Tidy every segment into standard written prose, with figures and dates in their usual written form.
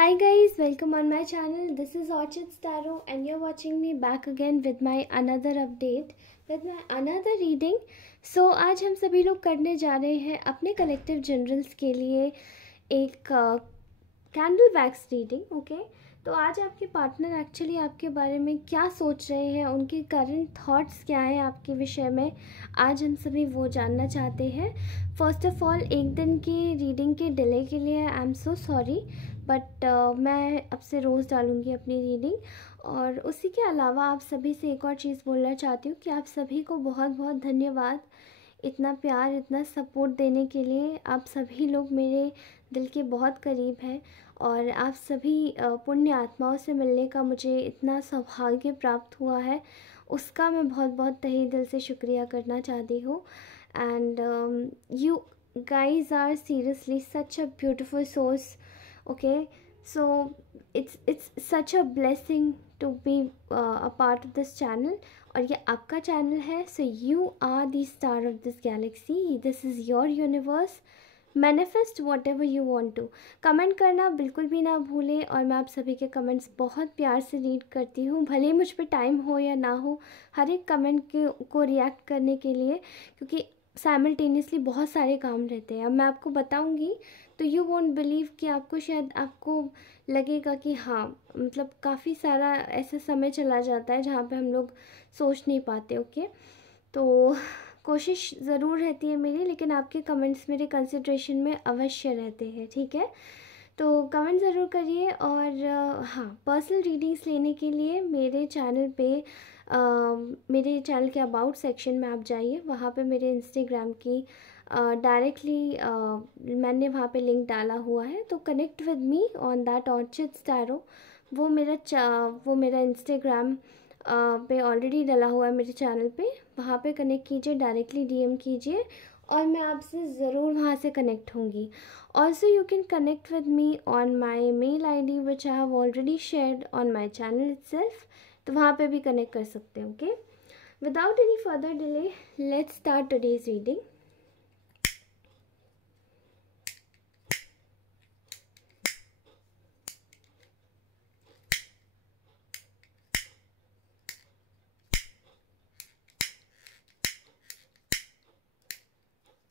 Hi guys, welcome on my channel. This is Orchid Starro and you're watching me back again with my another update, with my another reading. So आज हम सभी लोग करने जा रहे हैं अपने कलेक्टिव जनरल्स के लिए एक कैंडल वैक्स रीडिंग. ओके, तो आज आपके पार्टनर एक्चुअली आपके बारे में क्या सोच रहे हैं, उनके करंट थॉट्स क्या हैं आपके विषय में, आज हम सभी वो जानना चाहते हैं. फर्स्ट ऑफ ऑल, एक दिन की रीडिंग के डिले के लिए I am so sorry, but मैं अब से रोज़ डालूँगी अपनी रीडिंग. और उसी के अलावा आप सभी से एक और चीज़ बोलना चाहती हूँ कि आप सभी को बहुत बहुत धन्यवाद इतना प्यार, इतना सपोर्ट देने के लिए. आप सभी लोग मेरे दिल के बहुत करीब हैं और आप सभी पुण्य आत्माओं से मिलने का मुझे इतना सौभाग्य प्राप्त हुआ है, उसका मैं बहुत बहुत तहे दिल से शुक्रिया करना चाहती हूँ. And you guys are seriously such a beautiful source. Okay, so it's such a blessing to be a part of this channel. और ये आपका चैनल है, so you are the star of this galaxy. This is your universe. Manifest whatever you want to. Comment करना बिल्कुल भी ना भूलें और मैं आप सभी के कमेंट्स बहुत प्यार से रीड करती हूँ, भले ही मुझ पे टाइम हो या ना हो हर एक कमेंट को रिएक्ट करने के लिए, क्योंकि साइमल्टेनियसली बहुत सारे काम रहते हैं. अब मैं आपको बताऊँगी तो यू वोंट बिलीव कि आपको लगेगा कि हाँ, मतलब काफ़ी सारा ऐसा समय चला जाता है जहाँ पे हम लोग सोच नहीं पाते. ओके, तो कोशिश ज़रूर रहती है मेरी, लेकिन आपके कमेंट्स मेरे कंसिड्रेशन में अवश्य रहते हैं. ठीक है, तो कमेंट ज़रूर करिए. और हाँ, पर्सनल रीडिंग्स लेने के लिए मेरे चैनल पे मेरे चैनल के अबाउट सेक्शन में आप जाइए, वहाँ पे मेरे इंस्टाग्राम की डायरेक्टली मैंने वहाँ पे लिंक डाला हुआ है, तो connect with me on that ऑर्चिड स्टैरो. वो मेरा इंस्टाग्राम पे ऑलरेडी डला हुआ है मेरे चैनल पे, वहाँ पे कनेक्ट कीजिए, डायरेक्टली डीएम कीजिए और मैं आपसे ज़रूर वहाँ से कनेक्ट होंगी. Also you can connect with me on my mail ID which I have already shared on my channel itself, तो वहाँ पे भी कनेक्ट कर सकते हैं. Okay, without any further delay let's start today's reading.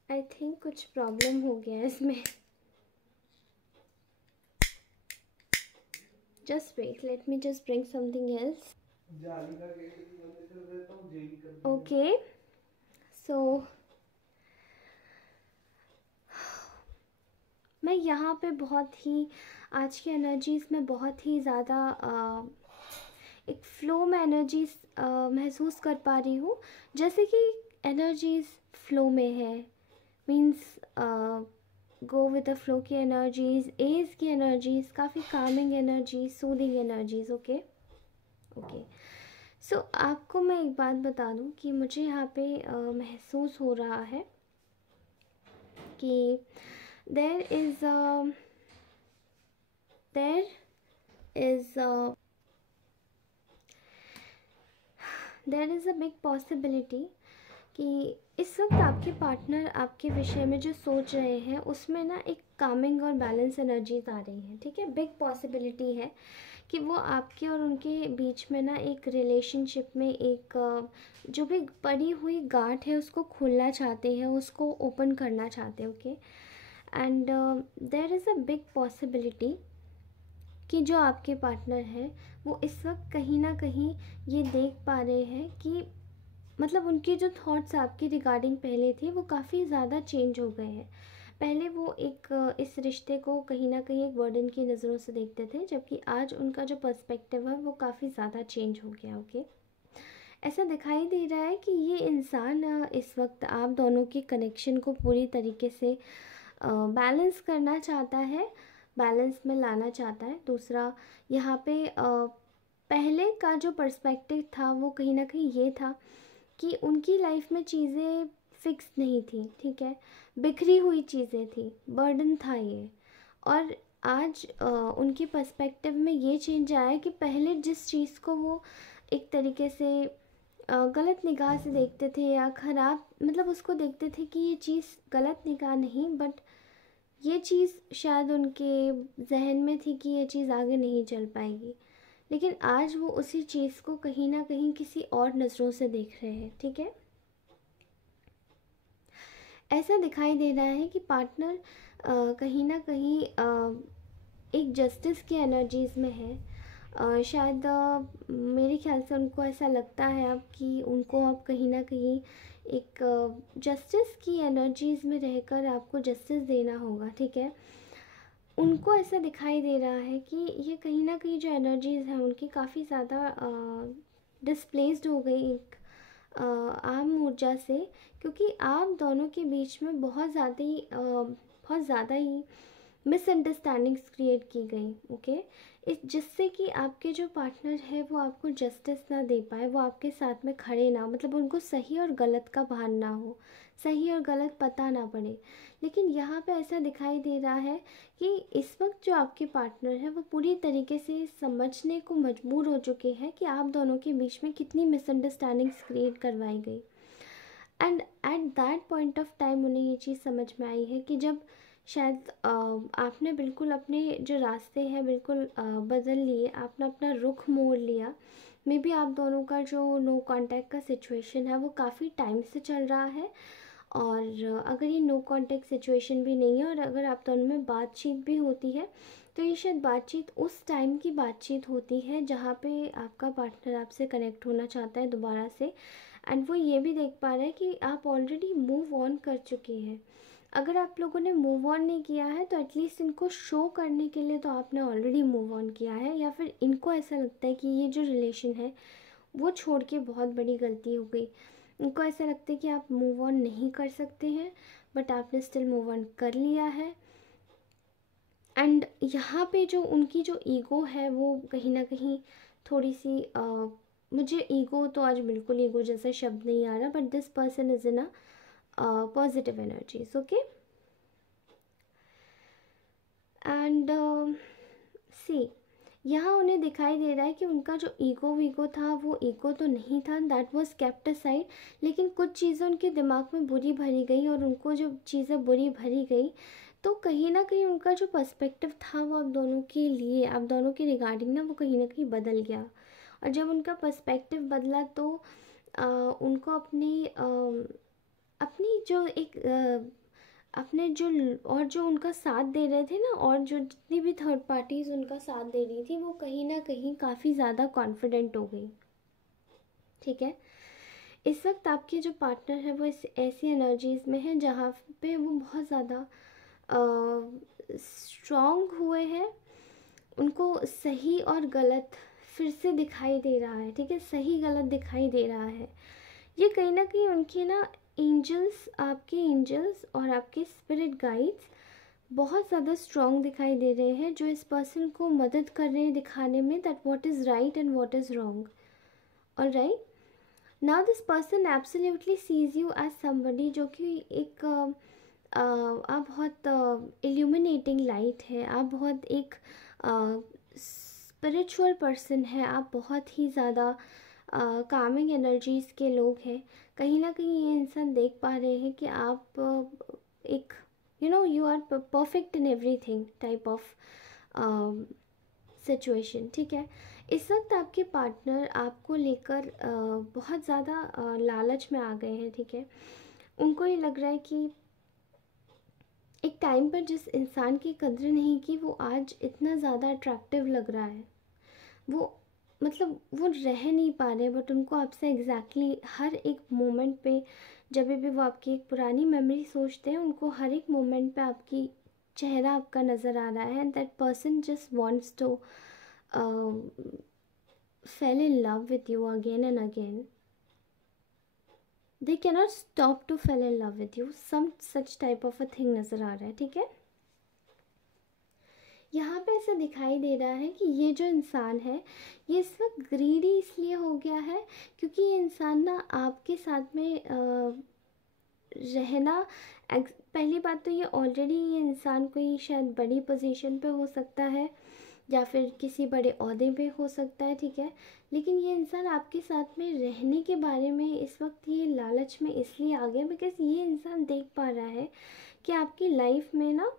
I think कुछ problem हो गया है इसमें. Just wait, let me just bring something else. Okay, so मैं यहाँ पे बहुत ही आज की एनर्जीज़ में बहुत ही ज़्यादा एक फ्लो में एनर्जीज महसूस कर पा रही हूँ, जैसे कि एनर्जीज फ्लो में है. Means go with the flow की एनर्जीज, एज की एनर्जीज, काफ़ी calming energies, soothing energies. Okay okay, so आपको मैं एक बात बता दूं कि मुझे यहाँ पे महसूस हो रहा है कि there is a big possibility कि इस वक्त आपके पार्टनर आपके विषय में जो सोच रहे हैं उसमें ना एक कामिंग और बैलेंस एनर्जीज आ रही हैं. ठीक है, बिग पॉसिबिलिटी है कि वो आपके और उनके बीच में ना एक रिलेशनशिप में एक जो भी पड़ी हुई गांठ है उसको खोलना चाहते हैं, उसको ओपन करना चाहते हैं. Okay, and there is a big possibility कि जो आपके पार्टनर हैं वो इस वक्त कहीं ना कहीं ये देख पा रहे हैं कि मतलब उनके जो थॉट्स आपके रिगार्डिंग पहले थे वो काफ़ी ज़्यादा चेंज हो गए हैं. पहले वो इस रिश्ते को कहीं ना कहीं एक बर्डन की नज़रों से देखते थे, जबकि आज उनका जो पर्सपेक्टिव है वो काफ़ी ज़्यादा चेंज हो गया. ओके, ऐसा दिखाई दे रहा है कि ये इंसान इस वक्त आप दोनों के कनेक्शन को पूरी तरीके से बैलेंस करना चाहता है, बैलेंस में लाना चाहता है. दूसरा, यहाँ पे पहले का जो पर्सपेक्टिव था वो कहीं ना कहीं ये था कि उनकी लाइफ में चीज़ें फिक्स नहीं थी. ठीक है, बिखरी हुई चीज़ें थी, बर्डन था ये. और आज उनके पर्सपेक्टिव में ये चेंज आया कि पहले जिस चीज़ को वो एक तरीके से गलत निगाह से देखते थे या ख़राब, मतलब उसको देखते थे कि ये चीज़ गलत निगाह नहीं, बट ये चीज़ शायद उनके जहन में थी कि ये चीज़ आगे नहीं चल पाएगी, लेकिन आज वो उसी चीज़ को कहीं ना कहीं किसी और नज़रों से देख रहे हैं। ठीक है, ऐसा दिखाई दे रहा है कि पार्टनर कहीं ना कहीं एक जस्टिस की एनर्जीज़ में है। शायद मेरे ख्याल से उनको ऐसा लगता है अब कि उनको अब कहीं ना कहीं एक जस्टिस की एनर्जीज़ में रहकर आपको जस्टिस देना होगा। ठीक है, उनको ऐसा दिखाई दे रहा है कि ये कहीं ना कहीं जो एनर्जीज़ हैं उनकी काफ़ी ज़्यादा डिस्प्लेस्ड हो गई एक आम ऊर्जा से, क्योंकि आप दोनों के बीच में बहुत ज़्यादा ही मिसअंडरस्टैंडिंग्स क्रिएट की गई। ओके, इस जिससे कि आपके जो पार्टनर है वो आपको जस्टिस ना दे पाए, वो आपके साथ में खड़े ना, मतलब उनको सही और गलत का भान ना हो, सही और गलत पता ना पड़े। लेकिन यहाँ पे ऐसा दिखाई दे रहा है कि इस वक्त जो आपके पार्टनर है वो पूरी तरीके से समझने को मजबूर हो चुके हैं कि आप दोनों के बीच में कितनी मिसअंडरस्टैंडिंग्स क्रिएट करवाई गई। And at that point of time उन्हें ये चीज़ समझ में आई है कि जब शायद आपने बिल्कुल अपने जो रास्ते हैं बिल्कुल बदल लिए, आपने अपना रुख मोड़ लिया। मे बी आप दोनों का जो नो कांटेक्ट का सिचुएशन है वो काफ़ी टाइम से चल रहा है, और अगर ये नो कांटेक्ट सिचुएशन भी नहीं है और अगर आप दोनों में बातचीत भी होती है तो ये शायद बातचीत उस टाइम की बातचीत होती है जहाँ पे आपका पार्टनर आपसे कनेक्ट होना चाहता है दोबारा से, एंड वो ये भी देख पा रहे हैं कि आप ऑलरेडी मूव ऑन कर चुके हैं। अगर आप लोगों ने मूव ऑन नहीं किया है तो एटलीस्ट इनको शो करने के लिए तो आपने ऑलरेडी मूव ऑन किया है, या फिर इनको ऐसा लगता है कि ये जो रिलेशन है वो छोड़ के बहुत बड़ी गलती हो गई। इनको ऐसा लगता है कि आप मूव ऑन नहीं कर सकते हैं, बट आपने स्टिल मूव ऑन कर लिया है। एंड यहाँ पे जो उनकी जो ईगो है वो कहीं ना कहीं थोड़ी सी मुझे ईगो तो आज बिल्कुल ईगो जैसा शब्द नहीं आ रहा, but this person is in a positive energies. Okay, and see यहाँ उन्हें दिखाई दे रहा है कि उनका जो ईगो वीगो था वो ईगो तो नहीं था, दैट वाज केप्ट असाइड, लेकिन कुछ चीज़ें उनके दिमाग में बुरी भरी गई, और उनको जो चीज़ें बुरी भरी गई तो कहीं ना कहीं उनका जो पर्सपेक्टिव था वो आप दोनों के लिए, आप दोनों के रिगार्डिंग ना वो कहीं ना कहीं बदल गया। और जब उनका पर्सपेक्टिव बदला तो उनको अपनी जो एक अपने जो और जो उनका साथ दे रहे थे ना, और जो जितनी भी थर्ड पार्टीज उनका साथ दे रही थी वो कहीं ना कहीं काफ़ी ज़्यादा कॉन्फिडेंट हो गई। ठीक है, इस वक्त आपके जो पार्टनर है वो ऐसी एनर्जीज़ में है जहाँ पे वो बहुत ज़्यादा स्ट्रॉन्ग हुए हैं। उनको सही और गलत फिर से दिखाई दे रहा है। ठीक है, सही गलत दिखाई दे रहा है। ये कहीं ना कहीं उनके ना एंजल्स, आपके एंजल्स और आपके स्पिरिट गाइड्स बहुत ज़्यादा स्ट्रॉन्ग दिखाई दे रहे हैं, जो इस पर्सन को मदद कर रहे हैं दिखाने में that what is right and what is wrong. All right, now this person absolutely sees you as somebody जो कि एक आप बहुत इल्यूमिनेटिंग लाइट है, आप बहुत एक स्पिरिचुअल पर्सन है, आप बहुत ही ज़्यादा कामिंग एनर्जीज़ के लोग हैं। कहीं ना कहीं ये इंसान देख पा रहे हैं कि आप एक you are perfect in everything type of situation. ठीक है, इस वक्त आपके पार्टनर आपको लेकर बहुत ज़्यादा लालच में आ गए हैं। ठीक है, उनको ये लग रहा है कि एक टाइम पर जिस इंसान की कद्र नहीं की वो आज इतना ज़्यादा अट्रैक्टिव लग रहा है। वो मतलब वो रह नहीं पा रहे, बट उनको आपसे एग्जैक्टली हर एक मोमेंट पे, जब भी वो आपकी एक पुरानी मेमोरी सोचते हैं, उनको हर एक मोमेंट पे आपकी चेहरा आपका नज़र आ रहा है, and that person just wants to fall in love with you again and again. They cannot stop to fall in love with you, some such type of a thing नज़र आ रहा है। ठीक है, यहाँ पे ऐसा दिखाई दे रहा है कि ये जो इंसान है ये इस वक्त ग्रीडी इसलिए हो गया है क्योंकि ये इंसान ना आपके साथ में रहना, पहली बात तो ये ऑलरेडी ये इंसान कोई शायद बड़ी पोजीशन पे हो सकता है या फिर किसी बड़े ओहदे पे हो सकता है। ठीक है, लेकिन ये इंसान आपके साथ में रहने के बारे में इस वक्त ये लालच में इसलिए आ गया बिकॉज ये इंसान देख पा रहा है कि आपकी लाइफ में ना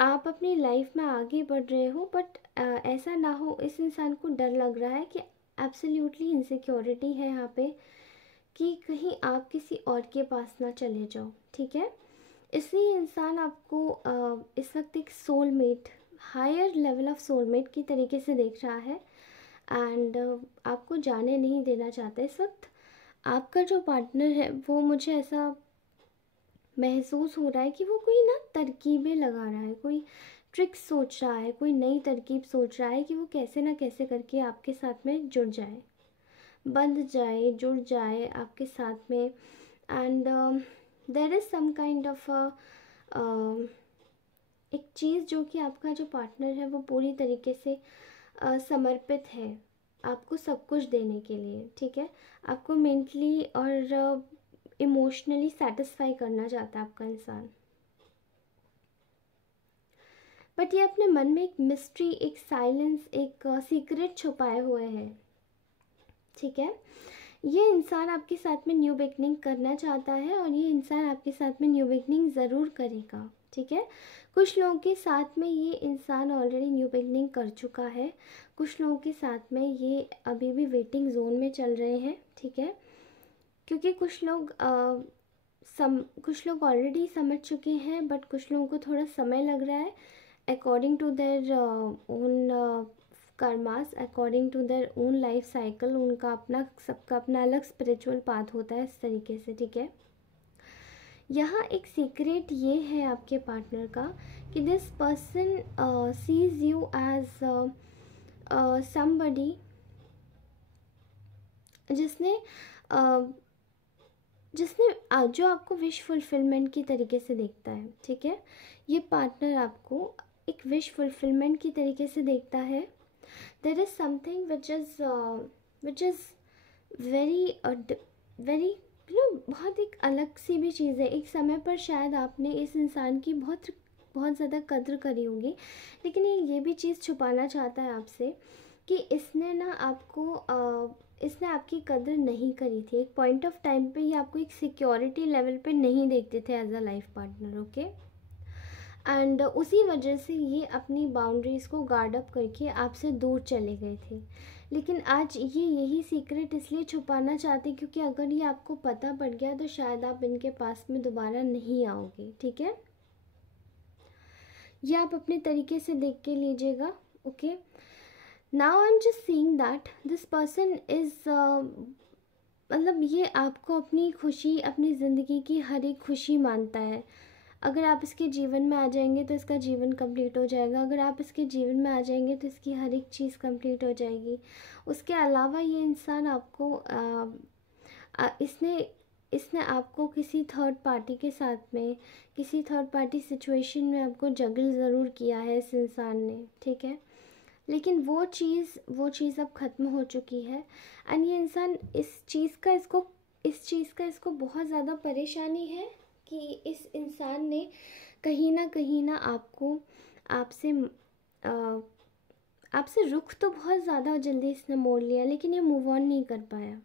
आप अपनी लाइफ में आगे बढ़ रहे हो, बट ऐसा ना हो इस इंसान को डर लग रहा है कि एब्सोल्युटली इनसिक्योरिटी है यहाँ पे कि कहीं आप किसी और के पास ना चले जाओ, ठीक है। इसलिए इंसान आपको इस वक्त एक soulmate, higher level of soulmate की तरीके से देख रहा है एंड आपको जाने नहीं देना चाहता। इस वक्त आपका जो पार्टनर है वो, मुझे ऐसा महसूस हो रहा है कि वो कोई ना तरकीबें लगा रहा है, कोई ट्रिक्स सोच रहा है, कोई नई तरकीब सोच रहा है कि वो कैसे ना कैसे करके आपके साथ में जुड़ जाए, बंध जाए, जुड़ जाए आपके साथ में। And there is some kind of एक चीज़ जो कि आपका जो पार्टनर है वो पूरी तरीके से समर्पित है आपको सब कुछ देने के लिए, ठीक है। आपको मेंटली और इमोशनली सेटिस्फाई करना चाहता है आपका इंसान, बट ये अपने मन में एक मिस्ट्री, एक साइलेंस, एक सीक्रेट छुपाए हुए है, ठीक है। ये इंसान आपके साथ में न्यू बिगनिंग करना चाहता है और ये इंसान आपके साथ में न्यू बिगनिंग ज़रूर करेगा, ठीक है। कुछ लोगों के साथ में ये इंसान ऑलरेडी न्यू बिगनिंग कर चुका है, कुछ लोगों के साथ में ये अभी भी वेटिंग जोन में चल रहे हैं, ठीक है। क्योंकि कुछ लोग ऑलरेडी समझ चुके हैं, बट कुछ लोगों को थोड़ा समय लग रहा है according to their own karmas, according to their own life cycle. उनका अपना, सबका अपना अलग स्पिरिचुअल पाथ होता है इस तरीके से, ठीक है। यहाँ एक सीक्रेट ये है आपके पार्टनर का कि this person sees you as somebody जिसने जो आपको विश फुलफिलमेंट की तरीके से देखता है, ठीक है। ये पार्टनर आपको एक विश फुलफिलमेंट की तरीके से देखता है। There is something which is very बहुत एक अलग सी भी चीज़ है। एक समय पर शायद आपने इस इंसान की बहुत बहुत ज़्यादा कद्र करी होगी, लेकिन ये भी चीज़ छुपाना चाहता है आपसे कि इसने आपकी कदर नहीं करी थी। एक पॉइंट ऑफ टाइम पे ये आपको एक सिक्योरिटी लेवल पे नहीं देखते थे as a life partner, okay. And उसी वजह से ये अपनी बाउंड्रीज़ को गार्ड अप करके आपसे दूर चले गए थे। लेकिन आज ये यही सीक्रेट इसलिए छुपाना चाहते क्योंकि अगर ये आपको पता पड़ गया तो शायद आप इनके पास में दोबारा नहीं आओगे, ठीक है। ये आप अपने तरीके से देख के लीजिएगा, okay. Now I am just seeing that this person is मतलब ये आपको अपनी खुशी, अपनी ज़िंदगी की हर एक खुशी मानता है। अगर आप इसके जीवन में आ जाएंगे तो इसका जीवन कंप्लीट हो जाएगा, अगर आप इसके जीवन में आ जाएंगे तो इसकी हर एक चीज़ कंप्लीट हो जाएगी। उसके अलावा ये इंसान आपको इसने आपको किसी थर्ड पार्टी के साथ में, किसी थर्ड पार्टी सिचुएशन में आपको जगल ज़रूर किया है इस इंसान ने, ठीक है। लेकिन वो चीज़ अब ख़त्म हो चुकी है। एंड ये इंसान इस चीज़ का इसको बहुत ज़्यादा परेशानी है कि इस इंसान ने कहीं ना आपको आपसे रुख तो बहुत ज़्यादा जल्दी इसने मोड़ लिया, लेकिन ये मूव ऑन नहीं कर पाया।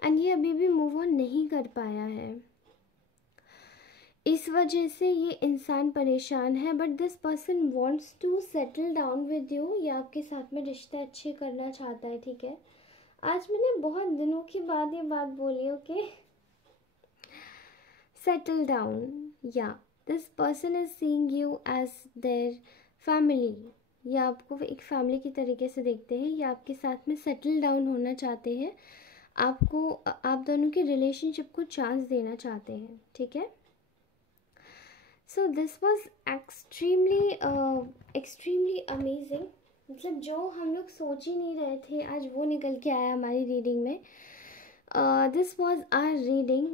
एंड ये अभी भी मूव ऑन नहीं कर पाया है। इस वजह से ये इंसान परेशान है। But this person wants to settle down with you. ये आपके साथ में रिश्ते अच्छे करना चाहता है, ठीक है। आज मैंने बहुत दिनों के बाद ये बात बोली, ओके। सेटल डाउन, या this person is seeing you as their family. ये आपको एक फैमिली की तरीके से देखते हैं। ये आपके साथ में सेटल डाउन होना चाहते हैं, आपको, आप दोनों की रिलेशनशिप को चांस देना चाहते हैं, ठीक है। So this was extremely amazing. मतलब जो हम लोग सोच ही नहीं रहे थे आज वो निकल के आया हमारी रीडिंग में। This was our reading,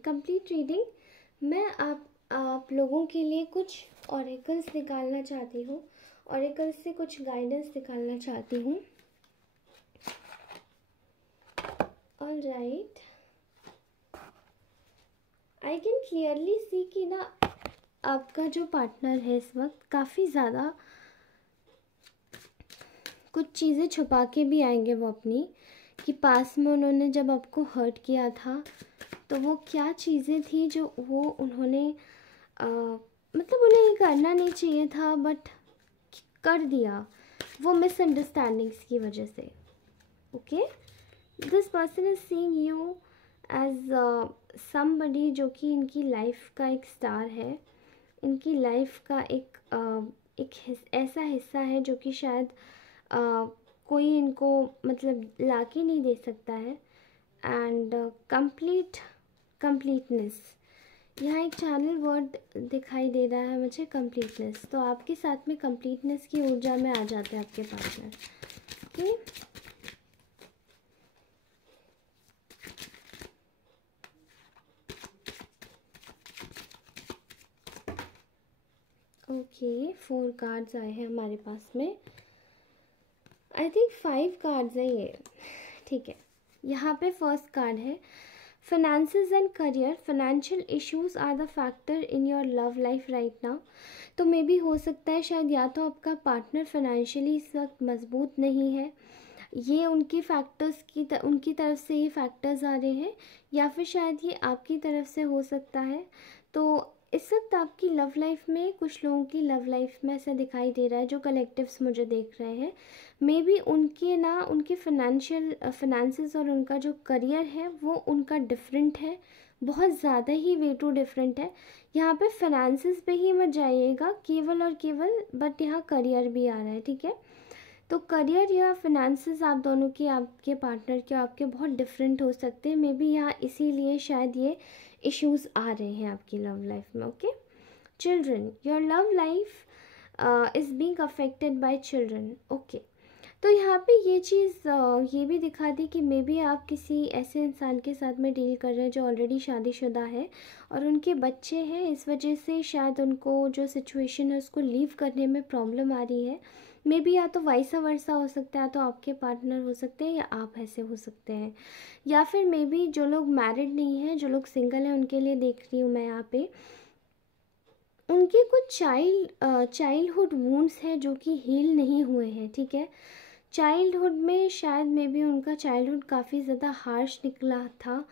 complete reading. मैं आप लोगों के लिए कुछ ऑरेकल्स निकालना चाहती हूँ, ऑरेकल्स से कुछ गाइडेंस निकालना चाहती हूँ। All right, I can clearly see कि ना आपका जो पार्टनर है इस वक्त काफ़ी ज़्यादा कुछ चीज़ें छुपा के भी आएंगे वो अपनी, कि पास में उन्होंने जब आपको हर्ट किया था तो वो क्या चीज़ें थी जो वो उन्होंने मतलब उन्हें ये करना नहीं चाहिए था बट कर दिया, वो मिसअंडरस्टैंडिंग्स की वजह से। Okay, this person is seeing you as somebody जो कि इनकी लाइफ का एक स्टार है, इनकी लाइफ का ऐसा हिस्सा है जो कि शायद कोई इनको मतलब लाके नहीं दे सकता है। एंड कंप्लीटनेस, यहाँ एक चैनल वर्ड दिखाई दे रहा है मुझे, कंप्लीटनेस। तो आपके साथ में कंप्लीटनेस की ऊर्जा में आ जाते हैं आपके पार्टनर। ओके, ओके 4 कार्ड्स आए हैं हमारे पास में। आई थिंक 5 कार्ड्स है ये, ठीक है। यहाँ पे फर्स्ट कार्ड है finances and career, financial issues are the factor in your love life right now. तो मे भी हो सकता है शायद या तो आपका पार्टनर फाइनेंशियली इस वक्त मजबूत नहीं है, ये उनकी फैक्टर्स उनकी तरफ से ये फैक्टर्स आ रहे हैं, या फिर शायद ये आपकी तरफ से हो सकता है। तो इस वक्त आपकी लव लाइफ में, कुछ लोगों की लव लाइफ में ऐसा दिखाई दे रहा है जो कलेक्टिव्स मुझे देख रहे हैं, मे बी उनके फाइनेंसेस और उनका जो करियर है वो उनका डिफरेंट है, बहुत ज़्यादा ही वे टू डिफरेंट है। यहाँ पे फाइनेंसेस पे ही मत जाइएगा केवल और केवल, बट यहाँ करियर भी आ रहा है, ठीक है। तो करियर या फाइनेंसेस आप दोनों के, आपके पार्टनर के, आपके बहुत डिफरेंट हो सकते हैं। मे बी यहाँ इसीलिए शायद ये इश्यूज आ रहे हैं आपकी लव लाइफ में। Okay, children, your love life is being affected by children. Okay, तो यहाँ पे ये चीज़ ये भी दिखा दी कि मे बी आप किसी ऐसे इंसान के साथ में डील कर रहे हैं जो ऑलरेडी शादीशुदा है और उनके बच्चे हैं, इस वजह से शायद उनको जो सिचुएशन है उसको लीव करने में प्रॉब्लम आ रही है। मे बी या तो वाइसा वर्सा हो सकता है, तो आपके पार्टनर हो सकते हैं या आप ऐसे हो सकते हैं, या फिर मे बी जो लोग मैरिड नहीं हैं, जो लोग सिंगल हैं, उनके लिए देख रही हूँ मैं यहाँ पे, उनके कुछ चाइल्डहुड वुंड्स हैं जो कि हील नहीं हुए हैं, ठीक है। चाइल्डहुड में शायद मे बी उनका चाइल्डहुड काफ़ी ज़्यादा हार्श निकला था,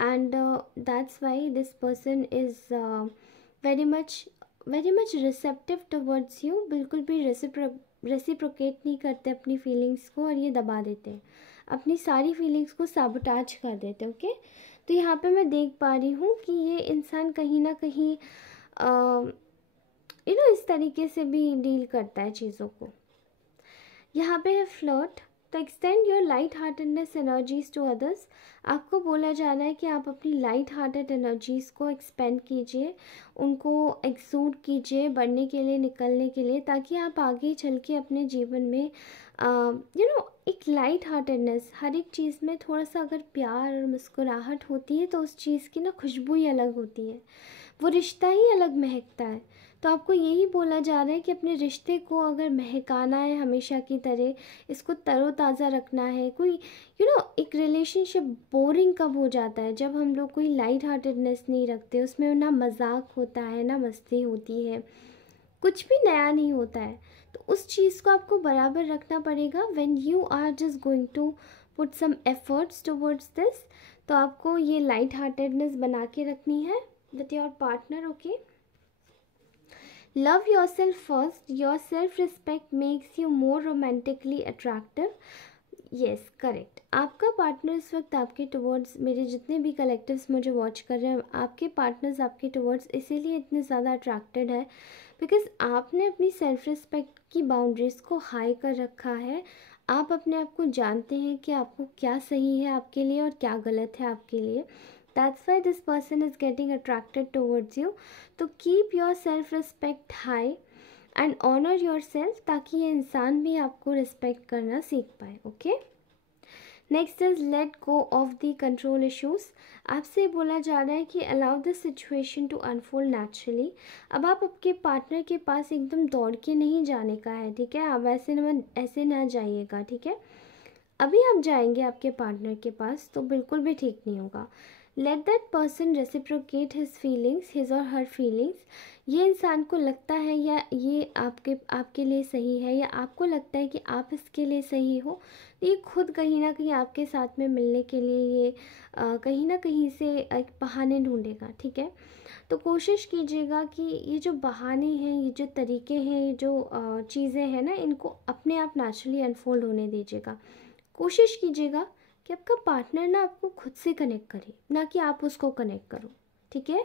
and that's why this person is very much receptive towards you. बिल्कुल भी रेसिप्रोकेट नहीं करते अपनी फीलिंग्स को, और ये दबा देते हैं, अपनी सारी फीलिंग्स को साबोटाज कर देते हैं। ओके, तो यहाँ पे मैं देख पा रही हूँ कि ये इंसान कहीं ना कहीं इस तरीके से भी डील करता है चीज़ों को। यहाँ पे है फ्लर्ट, तो extend your light heartedness energies to others. आपको बोला जा रहा है कि आप अपनी लाइट हार्टेड एनर्जीज़ को एक्सपेंड कीजिए, उनको एक्सूट कीजिए बढ़ने के लिए, निकलने के लिए, ताकि आप आगे चल के अपने जीवन में एक लाइट हार्टेडनेस, हर एक चीज़ में थोड़ा सा अगर प्यार और मुस्कुराहट होती है तो उस चीज़ की ना खुशबू ही अलग होती है, वो रिश्ता ही अलग महकता है। तो आपको यही बोला जा रहा है कि अपने रिश्ते को अगर महकाना है हमेशा की तरह, इसको तरोताज़ा रखना है। कोई एक रिलेशनशिप बोरिंग कब हो जाता है, जब हम लोग कोई लाइट हार्टेडनेस नहीं रखते, उसमें ना मजाक होता है ना मस्ती होती है, कुछ भी नया नहीं होता है। तो उस चीज़ को आपको बराबर रखना पड़ेगा। When you are just going to put some efforts towards this, तो आपको ये लाइट हार्टेडनेस बना के रखनी है with your partner. Okay, love yourself first, your self respect makes you more romantically attractive. Yes, correct. आपका partner इस वक्त आपके टुवर्ड्स, मेरे जितने भी कलेक्टिव्स मुझे वॉच कर रहे हैं, आपके पार्टनर्स आपके टुवर्ड्स इसीलिए इतने ज़्यादा अट्रैक्टेड है बिकॉज आपने अपनी सेल्फ रिस्पेक्ट की बाउंड्रीज़ को हाई कर रखा है। आप अपने आप को जानते हैं कि आपको क्या सही है आपके लिए और क्या गलत है आपके लिए। That's why this person is getting attracted towards you. तो keep your self respect high and honor yourself, ताकि ये इंसान भी आपको रिस्पेक्ट करना सीख पाए। Okay, next is let go of the control issues. आपसे बोला जा रहा है कि allow the situation to unfold naturally. अब आप आपके पार्टनर के पास एकदम दौड़ के नहीं जाने का है, ठीक है। आप ऐसे ना जाइएगा, ठीक है। अभी आप जाएंगे आपके पार्टनर के पास तो बिल्कुल भी ठीक नहीं होगा। Let that person reciprocate his feelings, his और हर फीलिंग्स। ये इंसान को लगता है या ये आपके लिए सही है, या आपको लगता है कि आप इसके लिए सही हो, तो ये खुद कहीं ना कहीं आपके साथ में मिलने के लिए ये कहीं ना कहीं से एक बहाने ढूंढेगा, ठीक है। तो कोशिश कीजिएगा कि ये जो बहाने हैं, ये जो तरीके हैं, ये जो चीज़ें हैं ना, इनको अपने आप नेचुरली अनफोल्ड होने दीजिएगा। कोशिश कीजिएगा कि आपका पार्टनर ना आपको खुद से कनेक्ट करे, ना कि आप उसको कनेक्ट करो, ठीक है।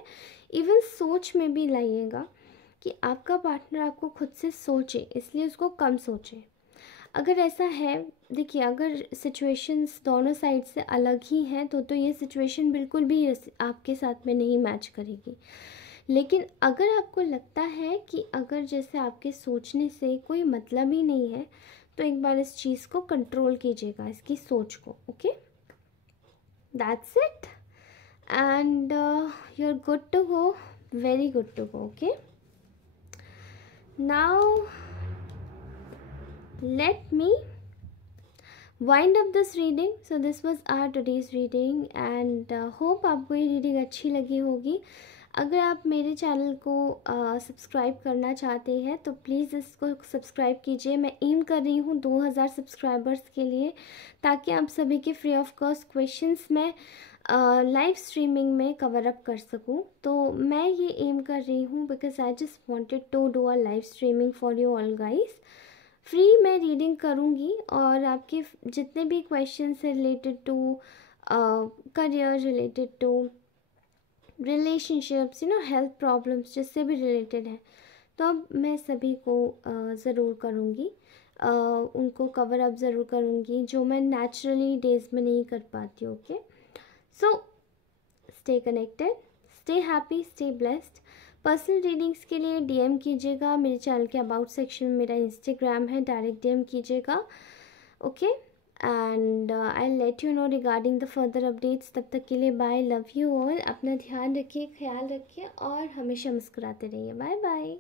इवन सोच में भी लाइएगा कि आपका पार्टनर आपको खुद से सोचे, इसलिए उसको कम सोचे। अगर ऐसा है, देखिए अगर सिचुएशंस दोनों साइड से अलग ही हैं तो ये सिचुएशन बिल्कुल भी आपके साथ में नहीं मैच करेगी। लेकिन अगर आपको लगता है कि अगर जैसे आपके सोचने से कोई मतलब ही नहीं है, तो एक बार इस चीज़ को कंट्रोल कीजिएगा, इसकी सोच को, okay. That's it and you are good to go, very good to go, okay. Now let me wind up this reading. So this was our today's reading and hope आपको ये रीडिंग अच्छी लगी होगी। अगर आप मेरे चैनल को subscribe करना चाहते हैं तो प्लीज़ इसको सब्सक्राइब कीजिए। मैं एम कर रही हूँ 2000 सब्सक्राइबर्स के लिए, ताकि आप सभी के फ्री ऑफ कॉस्ट क्वेश्चंस मैं लाइव स्ट्रीमिंग में कवर अप कर सकूँ। तो मैं ये एम कर रही हूँ because I just wanted to do a live streaming for you all guys. Free मैं रीडिंग करूँगी और आपके जितने भी क्वेश्चन से related to career, related to relationships, health problems, जिससे भी रिलेटेड है, तो अब मैं सभी को ज़रूर करूँगी, उनको कवर अप ज़रूर करूँगी जो मैं नेचुरली डेज में नहीं कर पाती। Okay, so stay connected, stay happy, stay blessed. Personal readings के लिए डीएम कीजिएगा, मेरे चैनल के अबाउट सेक्शन में मेरा इंस्टाग्राम है, डायरेक्ट डीएम कीजिएगा, okay. And I let you know regarding the further updates. तब तक के लिए बाय, लव यू ऑल, अपना ध्यान रखिए, ख्याल रखिए और हमेशा मुस्कुराते रहिए। Bye bye.